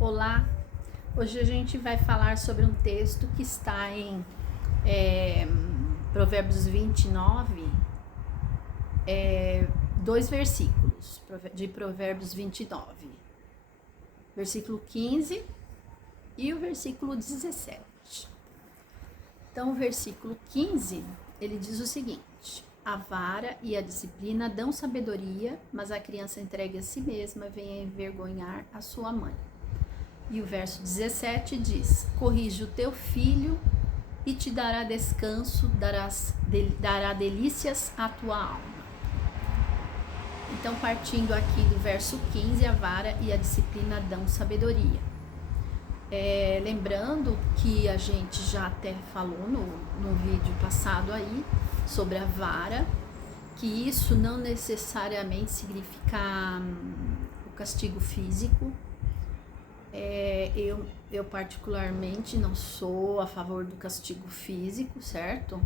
Olá, hoje a gente vai falar sobre um texto que está em Provérbios 29, dois versículos de Provérbios 29, versículo 15 e o versículo 17. Então, o versículo 15, ele diz o seguinte: a vara e a disciplina dão sabedoria, mas a criança entregue a si mesma vem a envergonhar a sua mãe. E o verso 17 diz: corrige o teu filho e te dará descanso, dará delícias à tua alma. Então, partindo aqui do verso 15, a vara e a disciplina dão sabedoria. Lembrando que a gente já até falou no vídeo passado aí sobre a vara, que isso não necessariamente significa o castigo físico. Eu particularmente não sou a favor do castigo físico, certo?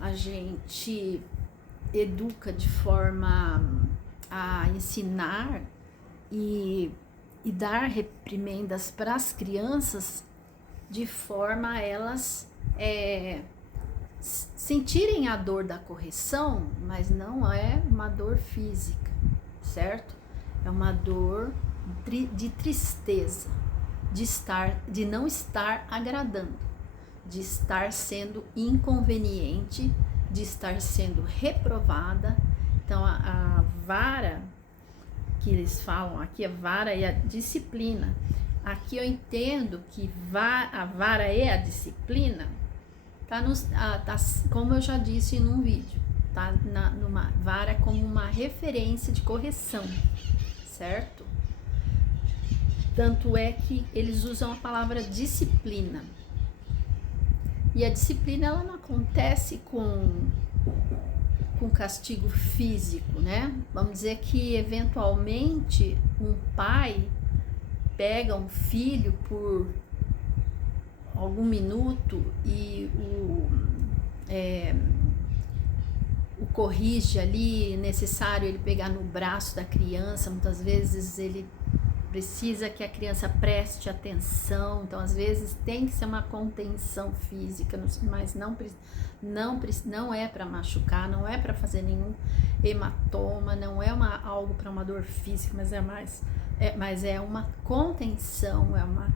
A gente educa de forma a ensinar e dar reprimendas para as crianças de forma a elas sentirem a dor da correção, mas não é uma dor física, certo? É uma dor de tristeza, de não estar agradando, de estar sendo inconveniente, de estar sendo reprovada. Então a vara que eles falam aqui, a vara e a disciplina. Aqui eu entendo que a vara e a disciplina tá como eu já disse num vídeo, tá numa vara como uma referência de correção, certo? Tanto é que eles usam a palavra disciplina. E a disciplina, ela não acontece com castigo físico, né? Vamos dizer que, eventualmente, um pai pega um filho por algum minuto e o corrige ali, necessário ele pegar no braço da criança, muitas vezes ele precisa que a criança preste atenção, então às vezes tem que ser uma contenção física, mas não é para machucar, não é para fazer nenhum hematoma, não é algo para uma dor física, mas é uma contenção, é uma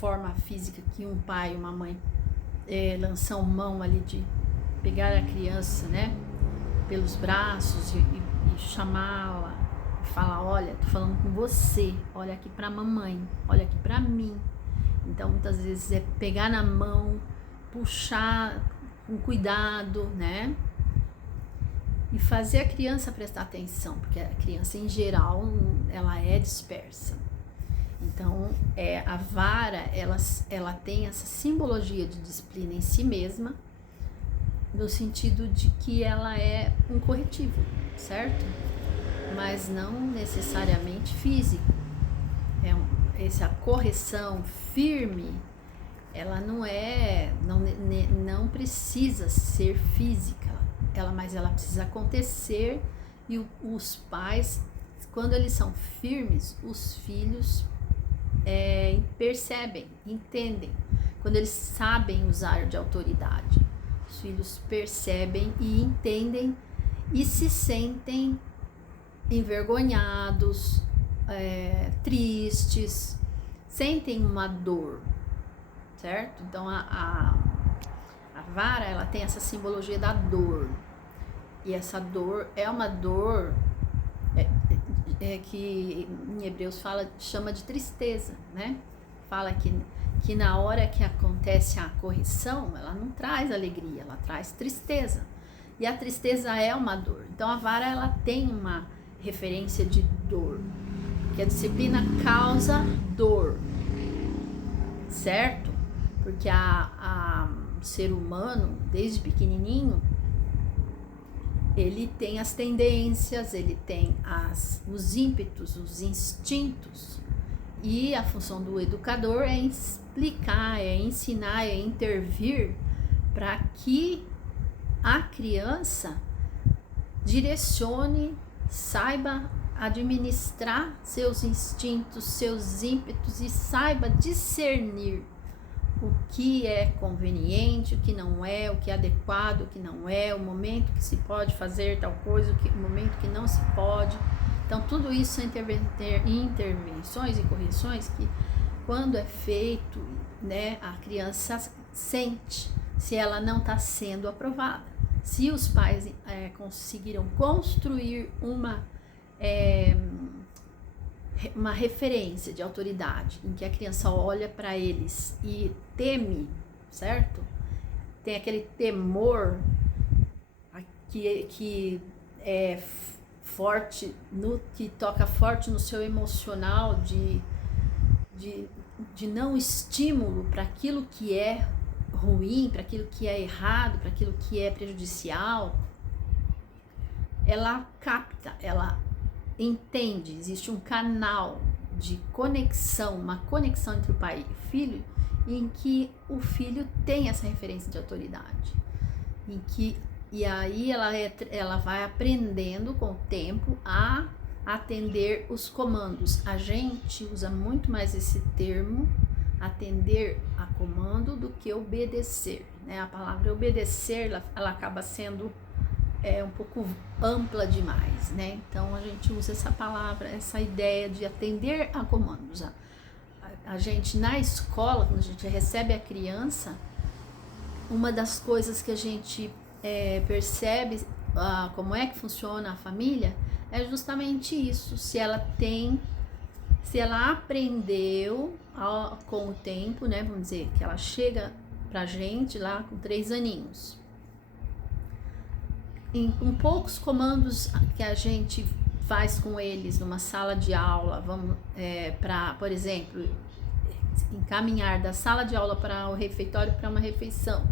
forma física que um pai e uma mãe lançam mão ali de pegar a criança, né, pelos braços e chamá-la, falar: olha, tô falando com você, olha aqui pra mamãe, olha aqui pra mim. Então muitas vezes é pegar na mão, puxar com cuidado, né, e fazer a criança prestar atenção, porque a criança em geral ela é dispersa. Então a vara ela tem essa simbologia de disciplina em si mesma, no sentido de que ela é um corretivo, certo? Mas não necessariamente físico. Essa correção firme, ela não precisa ser física, mas ela precisa acontecer, e os pais, quando eles são firmes, os filhos percebem, entendem, quando eles sabem usar de autoridade, os filhos percebem e entendem e se sentem envergonhados, tristes, sentem uma dor, certo? Então a vara, ela tem essa simbologia da dor, e essa dor é uma dor que em Hebreus chama de tristeza, né? Fala que na hora que acontece a correção, ela não traz alegria, ela traz tristeza, e a tristeza é uma dor. Então a vara, ela tem uma referência de dor, que a disciplina causa dor, certo? Porque o ser humano, desde pequenininho, ele tem as tendências, ele tem os ímpetos, os instintos, e a função do educador é explicar, é ensinar, é intervir para que a criança direcione, saiba administrar seus instintos, seus ímpetos e saiba discernir o que é conveniente, o que não é, o que é adequado, o que não é, o momento que se pode fazer tal coisa, o momento que não se pode. Então, tudo isso são intervenções e correções que, quando é feito, né, a criança sente se ela não está sendo aprovada. Se os pais conseguiram construir uma referência de autoridade, em que a criança olha para eles e teme, certo? Tem aquele temor que é forte, que toca forte no seu emocional, de não estímulo para aquilo que é ruim, para aquilo que é errado, para aquilo que é prejudicial. Ela capta, ela entende, existe um canal de conexão, uma conexão entre o pai e o filho, em que o filho tem essa referência de autoridade, e aí ela vai aprendendo com o tempo a atender os comandos. A gente usa muito mais esse termo, atender a comando, do que obedecer, né? A palavra obedecer, ela acaba sendo um pouco ampla demais, né? Então a gente usa essa palavra, essa ideia de atender a comandos. A gente, na escola, quando a gente recebe a criança, uma das coisas que a gente percebe como é que funciona a família é justamente isso. Se ela aprendeu com o tempo, né? Vamos dizer que ela chega pra gente lá com 3 aninhos. Com poucos comandos que a gente faz com eles numa sala de aula, para, por exemplo, encaminhar da sala de aula para o refeitório para uma refeição.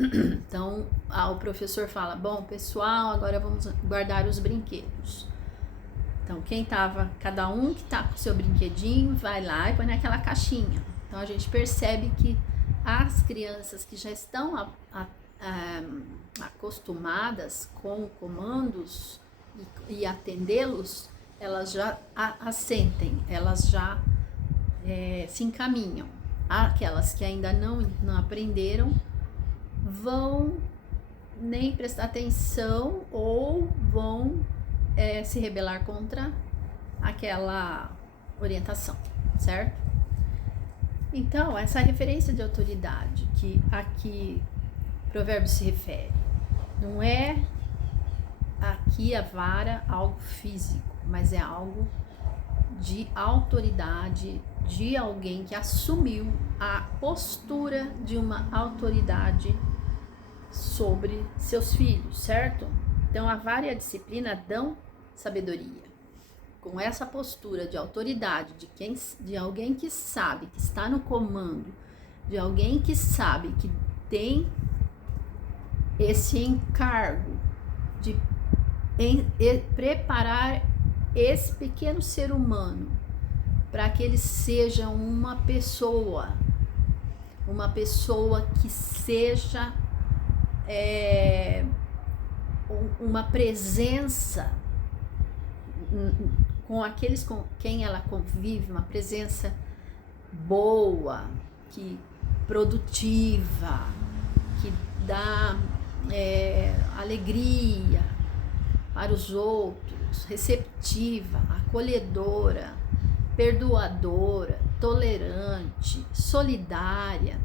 Então, o professor fala: bom, pessoal, agora vamos guardar os brinquedos. Então, cada um que tá com o seu brinquedinho, vai lá e põe naquela caixinha. Então, a gente percebe que as crianças que já estão acostumadas com comandos e atendê-los, elas já assentem, elas já se encaminham. Aquelas que ainda não aprenderam vão nem prestar atenção ou vão se rebelar contra aquela orientação, certo? Então, essa referência de autoridade que aqui Provérbio se refere, não é aqui a vara algo físico, mas é algo de autoridade, de alguém que assumiu a postura de uma autoridade sobre seus filhos, certo? Então a vara e a disciplina dão sabedoria. Com essa postura de autoridade, de alguém que sabe, que está no comando, de alguém que sabe que tem esse encargo de preparar esse pequeno ser humano para que ele seja uma pessoa que seja uma presença com aqueles com quem ela convive, uma presença boa, que produtiva, que dá alegria para os outros, receptiva, acolhedora, perdoadora, tolerante, solidária,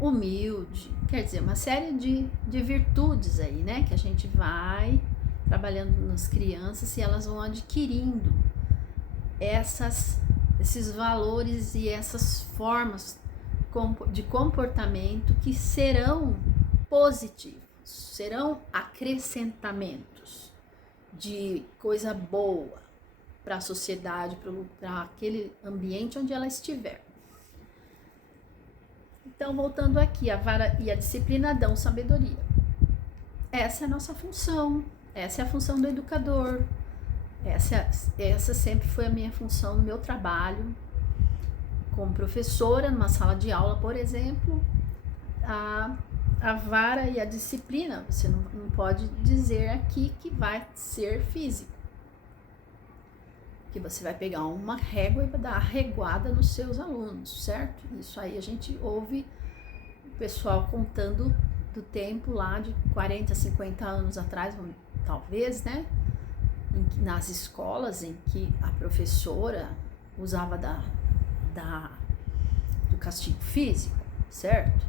humilde. Quer dizer, uma série de virtudes aí, né? Que a gente vai trabalhando nas crianças e elas vão adquirindo esses valores e essas formas de comportamento que serão positivos, serão acrescentamentos de coisa boa para a sociedade, para aquele ambiente onde ela estiver. Então, voltando aqui, a vara e a disciplina dão sabedoria. Essa é a nossa função, essa é a função do educador, essa sempre foi a minha função no meu trabalho como professora, numa sala de aula, por exemplo. A vara e a disciplina, você não pode dizer aqui que vai ser físico, que você vai pegar uma régua e vai dar a reguada nos seus alunos, certo? Isso aí a gente ouve o pessoal contando do tempo lá de 40, 50 anos atrás, talvez, né? Nas escolas em que a professora usava do castigo físico, certo?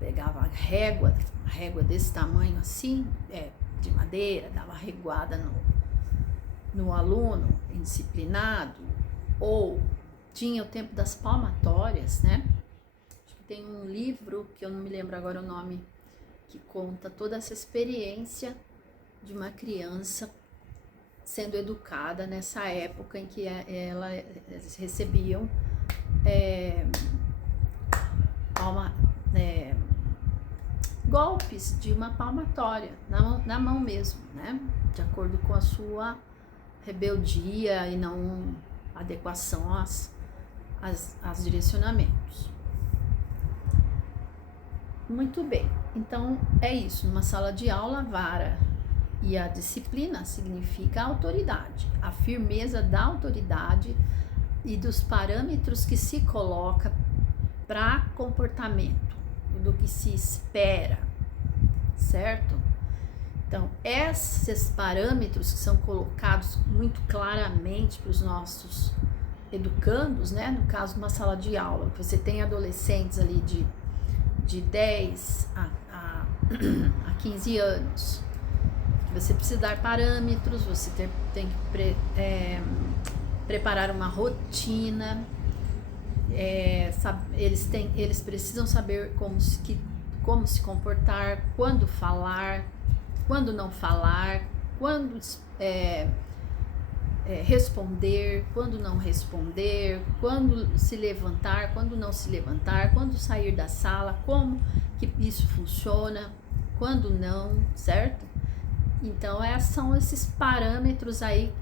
Pegava a régua desse tamanho assim, de madeira, dava reguada no aluno indisciplinado, ou tinha o tempo das palmatórias, né? Acho que tem um livro, que eu não me lembro agora o nome, que conta toda essa experiência de uma criança sendo educada nessa época em que elas recebiam golpes de uma palmatória na mão mesmo, né? De acordo com a sua rebeldia e não adequação aos direcionamentos. Muito bem, então é isso. Numa sala de aula, a vara e a disciplina significa a autoridade, a firmeza da autoridade e dos parâmetros que se coloca para comportamento, do que se espera, certo? Então, esses parâmetros que são colocados muito claramente para os nossos educandos, né? No caso de uma sala de aula, você tem adolescentes ali de 10 a 15 anos, você precisa dar parâmetros, você tem que preparar uma rotina, eles precisam saber como se comportar, quando falar, quando não falar, quando responder, quando não responder, quando se levantar, quando não se levantar, quando sair da sala, como que isso funciona, quando não, certo? Então, são esses parâmetros aí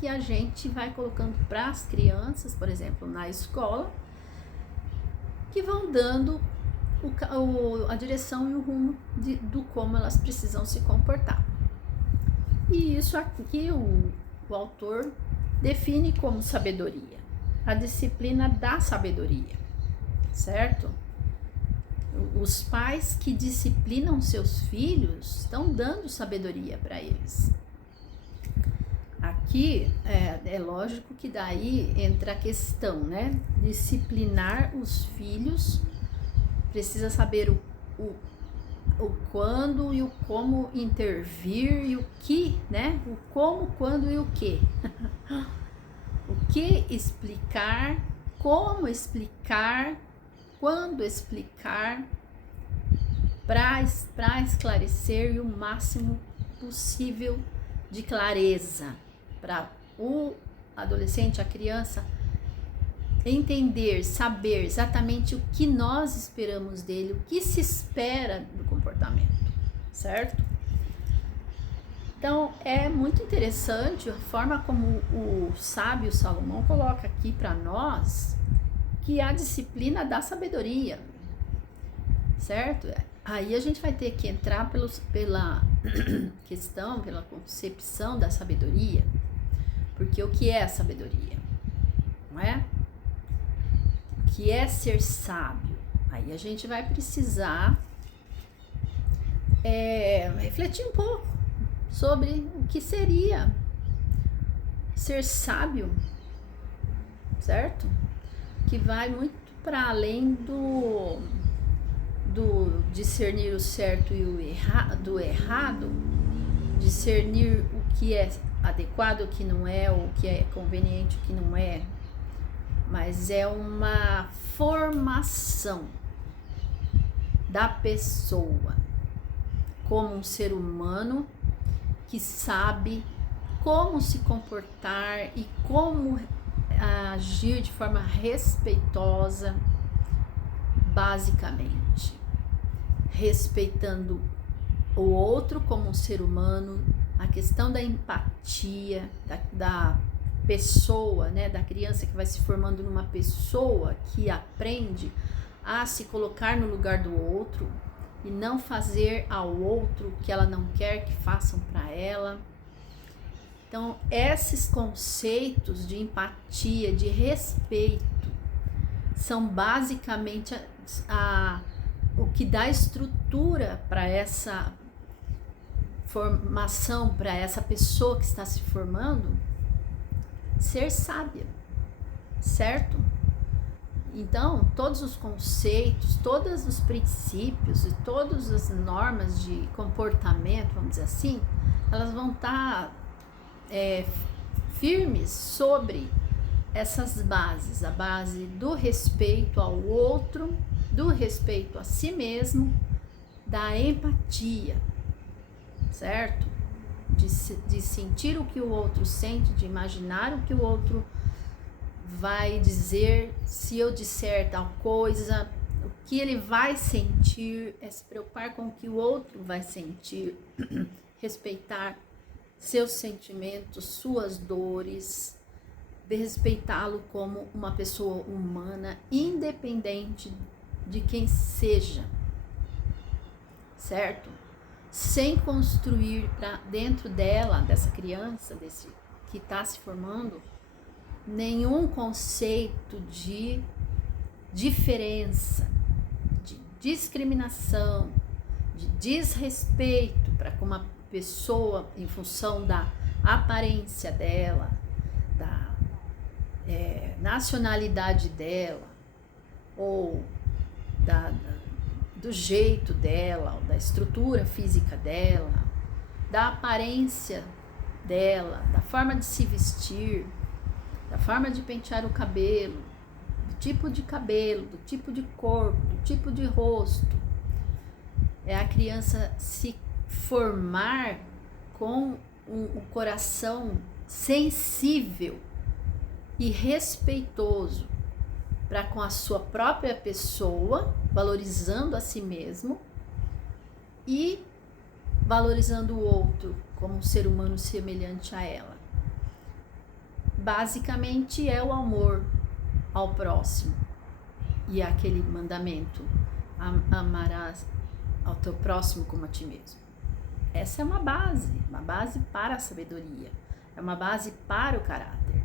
que a gente vai colocando para as crianças, por exemplo, na escola, que vão dando a direção e o rumo do como elas precisam se comportar. E isso aqui o autor define como sabedoria, a disciplina da sabedoria, certo? Os pais que disciplinam seus filhos estão dando sabedoria para eles. Aqui é lógico que daí entra a questão, né? Disciplinar os filhos, precisa saber o quando e o como intervir e o que, né? O como, quando e o que. O que explicar, como explicar, quando explicar, para esclarecer o máximo possível de clareza, para o adolescente, a criança, entender, saber exatamente o que nós esperamos dele, o que se espera do comportamento, certo? Então, é muito interessante a forma como o sábio Salomão coloca aqui para nós que a disciplina da sabedoria, certo? Aí a gente vai ter que entrar pela questão, pela concepção da sabedoria, porque o que é a sabedoria, não é? O que é ser sábio? Aí a gente vai precisar refletir um pouco sobre o que seria ser sábio, certo? Que vai muito para além do discernir o certo e do errado, discernir o que é adequado, o que não é, o que é conveniente, o que não é, mas é uma formação da pessoa como um ser humano que sabe como se comportar e como agir de forma respeitosa, basicamente, respeitando o outro como um ser humano, a questão da empatia, da pessoa, né, da criança que vai se formando numa pessoa que aprende a se colocar no lugar do outro e não fazer ao outro o que ela não quer que façam para ela. Então, esses conceitos de empatia, de respeito, são basicamente o que dá estrutura para essa formação, para essa pessoa que está se formando ser sábia, certo? Então, todos os conceitos, todos os princípios e todas as normas de comportamento, vamos dizer assim, elas vão estar firmes sobre essas bases, a base do respeito ao outro, do respeito a si mesmo, da empatia, certo? De sentir o que o outro sente, de imaginar o que o outro vai dizer, se eu disser tal coisa, o que ele vai sentir, se preocupar com o que o outro vai sentir, respeitar seus sentimentos, suas dores, respeitá-lo como uma pessoa humana, independente de quem seja, certo? Sem construir dentro dela, dessa criança, desse que está se formando, nenhum conceito de diferença, de discriminação, de desrespeito para com uma pessoa em função da aparência dela, da nacionalidade dela, ou do jeito dela, ou da estrutura física dela, da aparência dela, da forma de se vestir, da forma de pentear o cabelo, do tipo de cabelo, do tipo de corpo, do tipo de rosto. É a criança se formar com um coração sensível e respeitoso para com a sua própria pessoa, valorizando a si mesmo e valorizando o outro como um ser humano semelhante a ela. Basicamente é o amor ao próximo e aquele mandamento: amarás ao teu próximo como a ti mesmo. Essa é uma base para a sabedoria, é uma base para o caráter.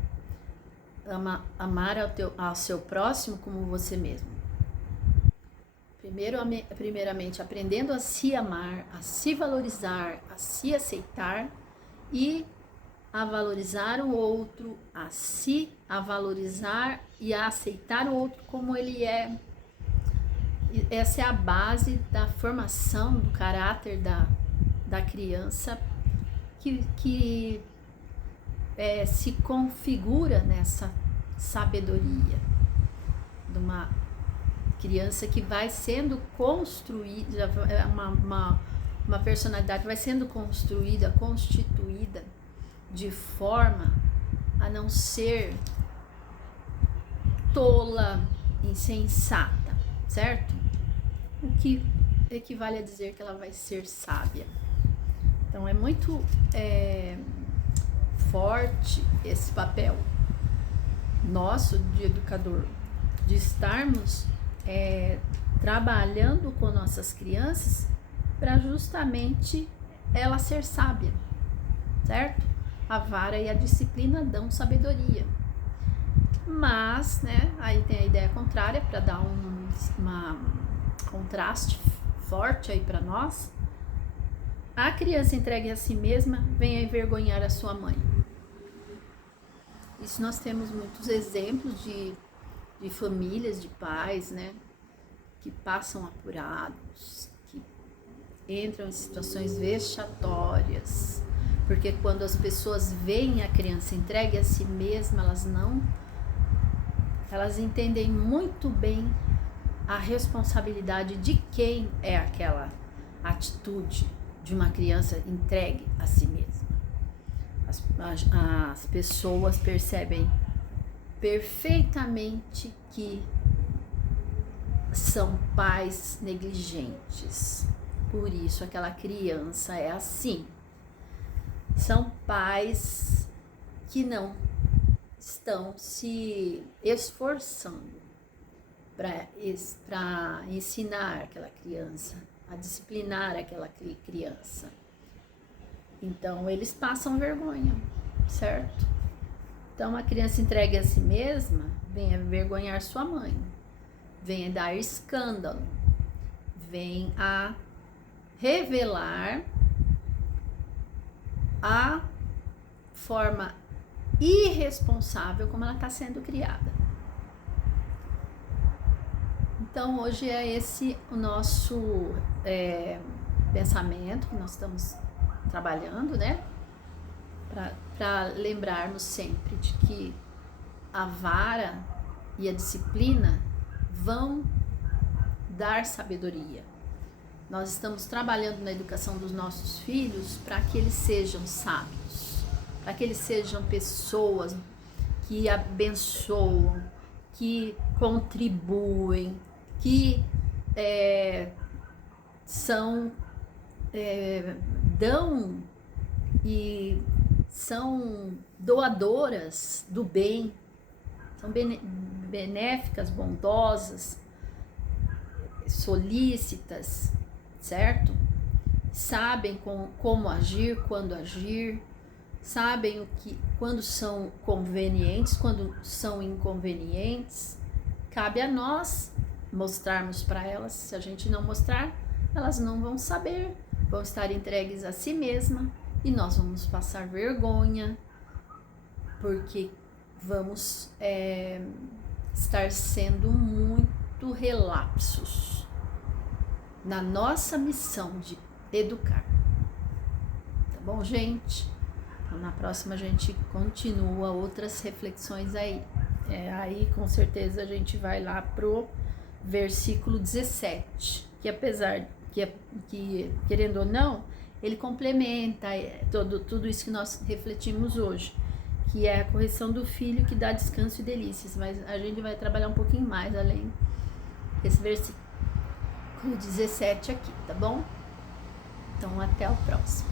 Amar ao seu próximo como você mesmo. Primeiramente, aprendendo a se amar, a se valorizar, a se aceitar e a valorizar o outro, a valorizar e a aceitar o outro como ele é. Essa é a base da formação do caráter da criança que se configura nessa sabedoria de uma criança que vai sendo construída, uma personalidade vai sendo construída, constituída de forma a não ser tola, insensata, certo? O que equivale a dizer que ela vai ser sábia. Então é muito forte esse papel nosso de educador, de estarmos trabalhando com nossas crianças para justamente ela ser sábia, certo? A vara e a disciplina dão sabedoria, mas, aí tem a ideia contrária para dar um contraste forte aí para nós. A criança entregue a si mesma vem a envergonhar a sua mãe. Isso nós temos muitos exemplos de famílias, de pais, que passam apurados, que entram em situações vexatórias, porque quando as pessoas veem a criança entregue a si mesma, elas entendem muito bem a responsabilidade de quem é aquela atitude de uma criança entregue a si mesma. As pessoas percebem perfeitamente que são pais negligentes, por isso aquela criança é assim. São pais que não estão se esforçando para ensinar aquela criança, a disciplinar aquela criança. Então eles passam vergonha, certo? Então, a criança entregue a si mesma, vem a envergonhar sua mãe, vem a dar escândalo, vem a revelar a forma irresponsável como ela está sendo criada. Então, hoje é esse o nosso pensamento que nós estamos trabalhando, né? Para lembrarmos sempre de que a vara e a disciplina vão dar sabedoria. Nós estamos trabalhando na educação dos nossos filhos para que eles sejam sábios, para que eles sejam pessoas que abençoam, que contribuem, que dão e são doadoras do bem, são benéficas, bondosas, solícitas, certo? Sabem como agir, quando agir, sabem quando são convenientes, quando são inconvenientes. Cabe a nós mostrarmos para elas. Se a gente não mostrar, elas não vão saber, vão estar entregues a si mesma e nós vamos passar vergonha, porque vamos estar sendo muito relapsos na nossa missão de educar. Tá bom, gente? Então, na próxima a gente continua outras reflexões aí. Aí com certeza a gente vai lá pro versículo 17, que apesar que querendo ou não, ele complementa tudo isso que nós refletimos hoje, que é a correção do filho que dá descanso e delícias, mas a gente vai trabalhar um pouquinho mais além desse versículo 17 aqui, tá bom? Então até o próximo.